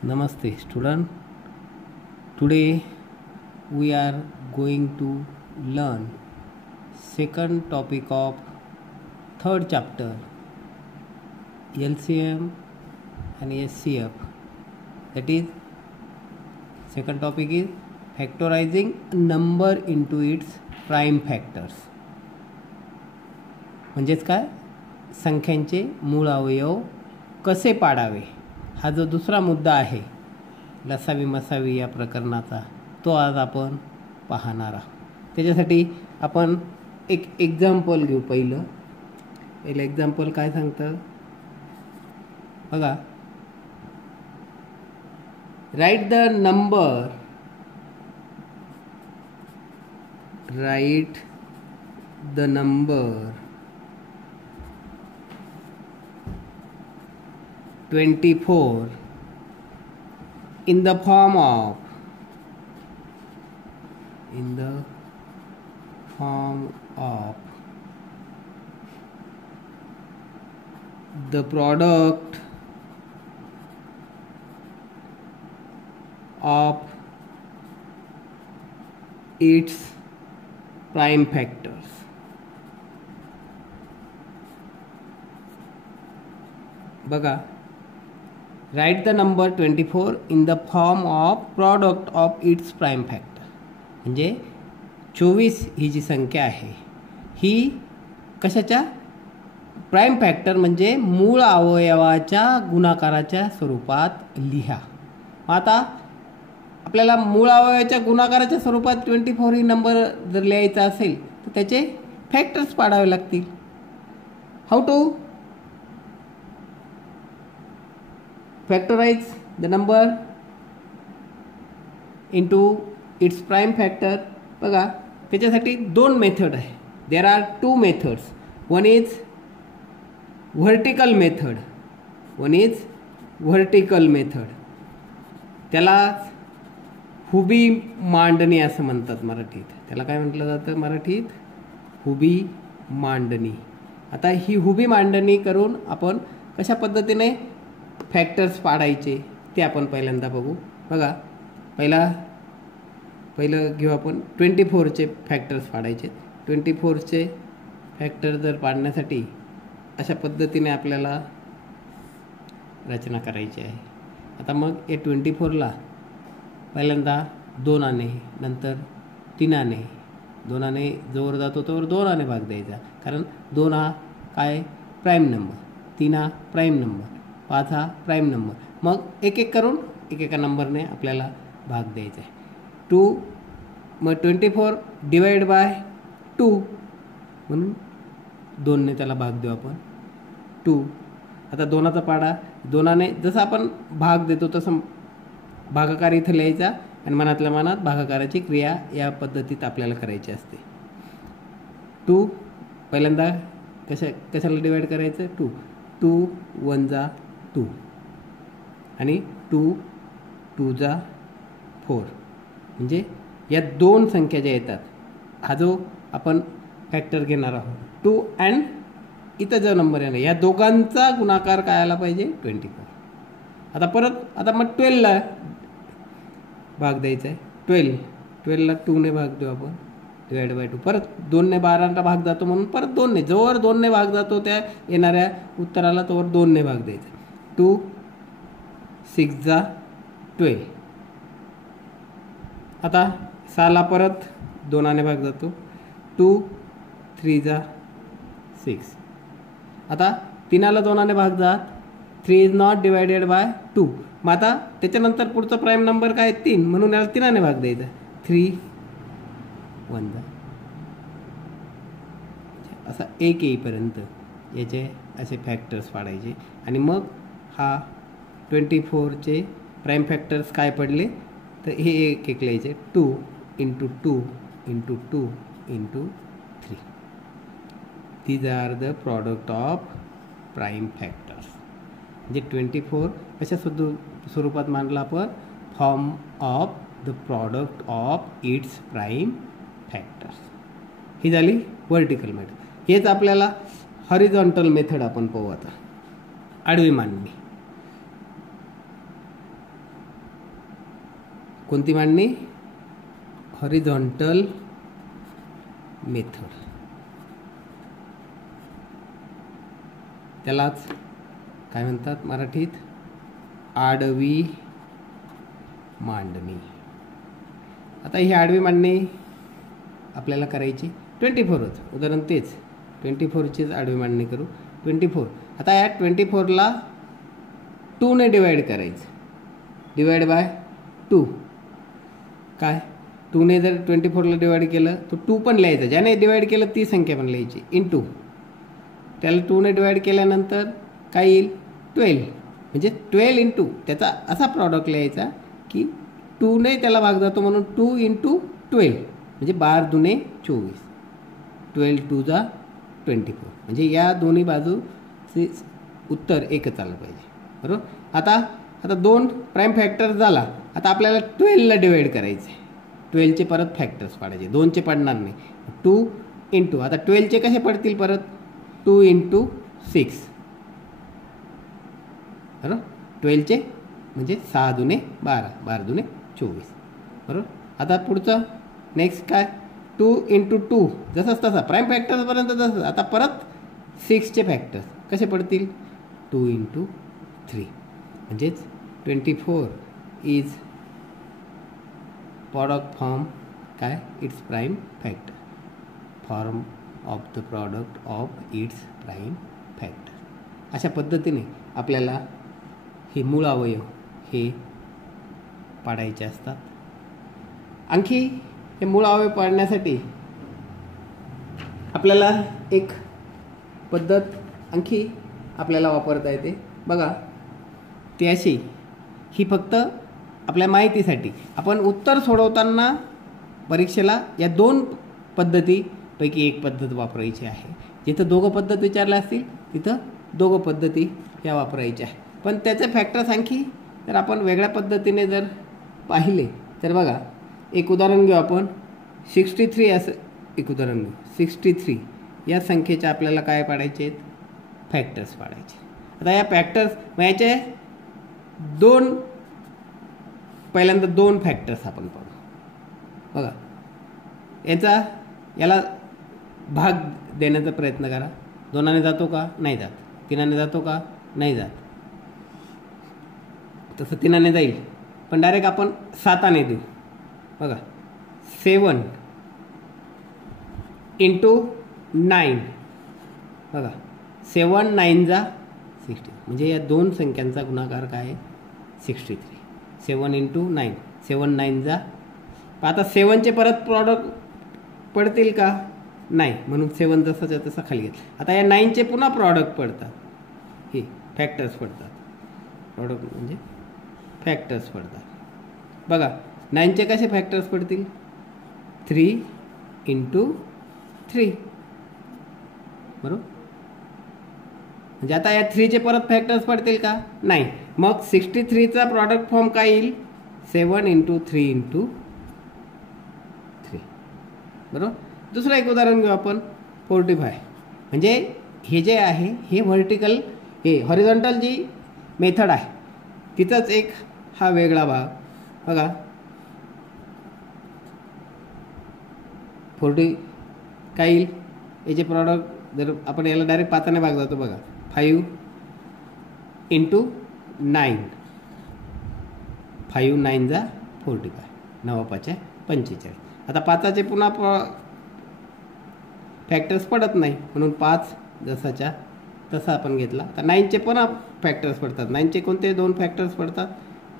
Namaste student. Today we are going to learn second topic of third chapter LCM and SCF. That is, second topic is factorizing a number into its prime factors. म्हणजेच काय, संख्यांचे मूळ अवयव कसे पाडावे हा जो दुसरा मुद्दा आहे लसावी मसावी या प्रकरणाचा, तो आज आपण पाहणार आहोत. त्याच्यासाठी आपण एक एक्झाम्पल घेऊ. पहिलं एक्झाम्पल काय सांगतं बघा. Write the number 24 in the form of the product of its prime factors. बघा, right the number 24 in the form of product of its prime factor. म्हणजे 24 ही जी संख्या आहे ही कशाच्या प्राइम फॅक्टर म्हणजे मूळ अवयवाच्या गुणाकाराच्या स्वरूपात लिहा. आता आपल्याला मूळ अवयवाच्या गुणाकाराच्या स्वरूपात 24 ही नंबर जर लिहायचा असेल तर त्याचे फॅक्टर्स पाडावे लागतील. How to factorize the number into its prime factor. बघा, त्याच्यासाठी दोन मेथड आहे. There are two methods. One is vertical method. त्याला हुबी मांडणी असं म्हणतात मराठीत. त्याला काय म्हटलं जातं मराठीत? हुबी मांडणी. आता ही हुबी मांडणी करून आपण कशा पद्धतीने फॅक्टर्स पाडायचे ते आपण पहिल्यांदा बघू. बघा, पहिलं घेऊ आपण 24चे फॅक्टर्स पाडायचे. 24चे फॅक्टर जर पाडण्यासाठी अशा पद्धतीने आपल्याला रचना करायची आहे. आता मग हे 24ला पहिल्यांदा 2 आणे, नंतर 3 आणे. 2 आणे जोवर जातो तोवर 2 आणे भाग द्यायचा, कारण 2 हा काय प्राईम नंबर, 3 हा प्राईम नंबर, 5 हा प्राईम नंबर. मग एक एक करून एकेका नंबरने आपल्याला भाग द्यायचा आहे. 2 मग 24 डिवाइड बाय 2 म्हणून 2ने त्याला भाग देऊ आपण 2. आता 2चा पाडा 2ने जसं आपण भाग देतो तसं भागाकार इथं लिहायचा आणि मनातल्या मनात भागाकाराची क्रिया या पद्धतीत आपल्याला करायची असते. 2 पहिल्यांदा कशाला डिवाइड करायचं? 2 1 जा 2 आणि 2 2 जा 4. म्हणजे या दोन संख्या ज्या येतात, हा जो आपण फॅक्टर घेणार आहोत 2 अँड इथं जो नंबर येणार, या दोघांचा गुणाकार काय आला पाहिजे? 24. आता मग 12ला भाग द्यायचा आहे. 12ला 2ने भाग देऊ आपण, डिवाइड बाय 2. परत 2ने 12ला भाग जातो म्हणून परत 2ने, जोवर 2ने भाग जातो त्या येणाऱ्या उत्तराला तोवर 2ने भाग द्यायचा. 2 6 जा 12. आता 6ला परत 2ने भाग जातो. 2 3 जा 6. आता 3ला 2ने भाग जात. 3 इज नॉट डिवायडेड बाय 2. मग आता त्याच्यानंतर पुढचा प्राईम नंबर काय? 3, म्हणून याला 3ने भाग द्यायचा. 3 1 जा. असा 1 येईपर्यंत याचे असे फॅक्टर्स पाडायचे. आणि मग हा 24चे प्राईम फॅक्टर्स काय पडले तर हे एक एक लिहायचे. 2 into 2 into 2 into 3. These are the product of prime factors. म्हणजे 24 कशा स्वरूपात मांडला आपण? Form of the product of its prime factors. ही झाली व्हर्टिकल मेथड. हेच आपल्याला हॉरिझॉन्टल मेथड आपण पाहू. आता आडवी मांडणी. कोणती मांडणी? हॉरिझॉन्टल मेथड, त्यालाच काय म्हणतात मराठीत? आडवी मांडणी. आता ही आडवी मांडणी आपल्याला करायची 24च उदाहरण तेच 24चीच आडवी मांडणी करू. 24. आता या 24ला 2ने डिवाइड करायचं. डिवाइड बाय 2 काय? 2ने जर 24ला डिवाइड केलं तर 2 पण लिहायचं. ज्याने डिवाइड केलं ती संख्या पण लिहायची इंटू. त्याला 2ने डिवाइड केल्यानंतर काय येईल? 12. म्हणजे 12 इंटू त्याचा असा प्रॉडक्ट लिहायचा की 2ने त्याला भाग जातो म्हणून 2 इंटू 12 म्हणजे 12 दुने 24. 12 2 जा 24. म्हणजे या दोन्ही बाजूचे उत्तर एकच आलं पाहिजे. बरोबर. आता 2 प्राईम फॅक्टर झाला. आता आपल्याला 12ला डिवाइड करायचे. 12चे परत फॅक्टर्स पाडायचे. 2चे पडणार नाही. 2 इंटू आता 12चे कसे पडतील परत? 2 इंटू 6. बरोबर. 12चे म्हणजे 6 दुने 12, 12 दुने 24. बरोबर. आता पुढचं नेक्स्ट काय? 2 इंटू 2 जसंच तसा प्राईम फॅक्टर्सपर्यंत जसं. आता परत 6चे फॅक्टर्स कसे पडतील? 2 इंटू 3. म्हणजेच 24 इज प्रॉडक्ट फॉर्म काय? It's prime factor. Form of the product of its prime factor. अशा पद्धतीने आपल्याला हे मूळ अवयव हे पाडायचे असतात. आणखी हे मूळ अवयव पाडण्यासाठी आपल्याला एक पद्धत आणखी आपल्याला वापरता येते बघा. ती अशी, ही फक्त आपल्या माहितीसाठी. आपण उत्तर सोडवताना परीक्षेला या 2 पद्धतीपैकी एक पद्धत वापरायची आहे. जिथं दोघं पद्धत विचारल्या असतील तिथं दोघं पद्धती या वापरायच्या आहे. पण त्याचे फॅक्टर्स आणखी जर आपण वेगळ्या पद्धतीने जर पाहिले तर बघा, एक उदाहरण घेऊ आपण. 63 असं एक उदाहरण घेऊ. 63 या संख्येचे आपल्याला काय पाडायचे आहेत? फॅक्टर्स पाडायचे. आता या फॅक्टर्स याचे पहिल्यांदा 2 फॅक्टर्स आपण पाहू. बघा, याला भाग देण्याचा प्रयत्न करा. 2ने जातो का? नाही जात. 3ने जातो का? नाही जात. तसं 3ने जाईल पण डायरेक्ट आपण 7ने देऊ. बघा, 7 इंटू 9. बघा, 7 9 जा 60. म्हणजे या 2 संख्यांचा गुणाकार काय आहे? 63. 7 इंटू 9. 7 9 जा. आता 7चे परत प्रॉडक्ट पडतील का? नाही. म्हणून 7 जसाच्या तसा खाली घेतला. आता या 9चे पुन्हा प्रॉडक्ट पडतात. हे फॅक्टर्स पडतात. प्रॉडक्ट म्हणजे फॅक्टर्स पडतात. बघा, 9चे कसे फॅक्टर्स पडतील? 3 इंटू 3. बरोबर. म्हणजे आता या 3चे परत फॅक्टर्स पडतील का? नाही. मग 63चा प्रॉडक्ट फॉर्म काय येईल? 7 इंटू 3 इंटू 3. बरोबर. दुसरं एक उदाहरण घेऊ आपण. 45. म्हणजे हे जे आहे हे व्हर्टिकल हे हॉरिझॉन्टल जी मेथड आहे तिथंच एक हा वेगळा भाग. बघा, 40 काय येईल? याचे प्रॉडक्ट जर आपण याला डायरेक्ट 5ने भाग जातो. बघा, 5 इंटू 9. 5 9 जा 45. 9 5 45. आता 5चे पुन्हा फॅक्टर्स पडत नाही म्हणून 5 जसाच्या तसा आपण घेतला. तर 9चे पुन्हा फॅक्टर्स पडतात. 9चे कोणते 2 फॅक्टर्स पडतात?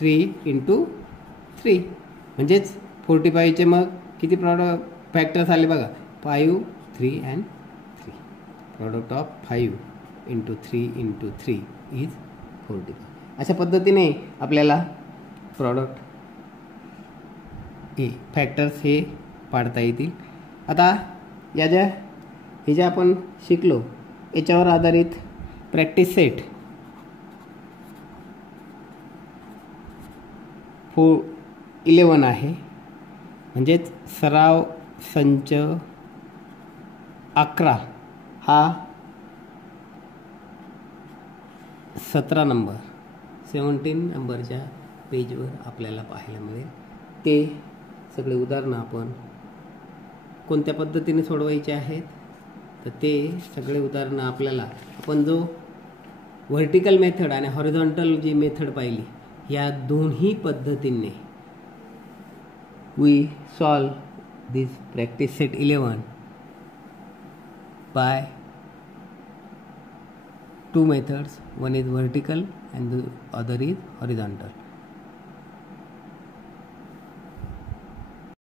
3 इंटू 3. म्हणजेच 45चे मग किती फॅक्टर्स आले बघा? 5 3 and 3. Product of 5 into 3 into 3 is 45. अशा पद्धतीने आपल्याला प्रॉडक्ट हे फॅक्टर्स हे पाडता येतील. आता हे जे आपण शिकलो याच्यावर आधारित प्रॅक्टिस सेट 11 आहे. म्हणजेच सराव संच 11 हा 17 नंबरच्या पेजवर आपल्याला पाहायला मिळेल. ते सगळे उदाहरणं आपण कोणत्या पद्धतीने सोडवायचे आहेत, तर ते सगळे उदाहरणं आपल्याला आपण जो व्हर्टिकल मेथड आणि हॉरिझॉन्टल जी मेथड पाहिली, या दोन्ही पद्धतींनी we solve this practice set 11 by 2 methods. One is vertical and the other is horizontal.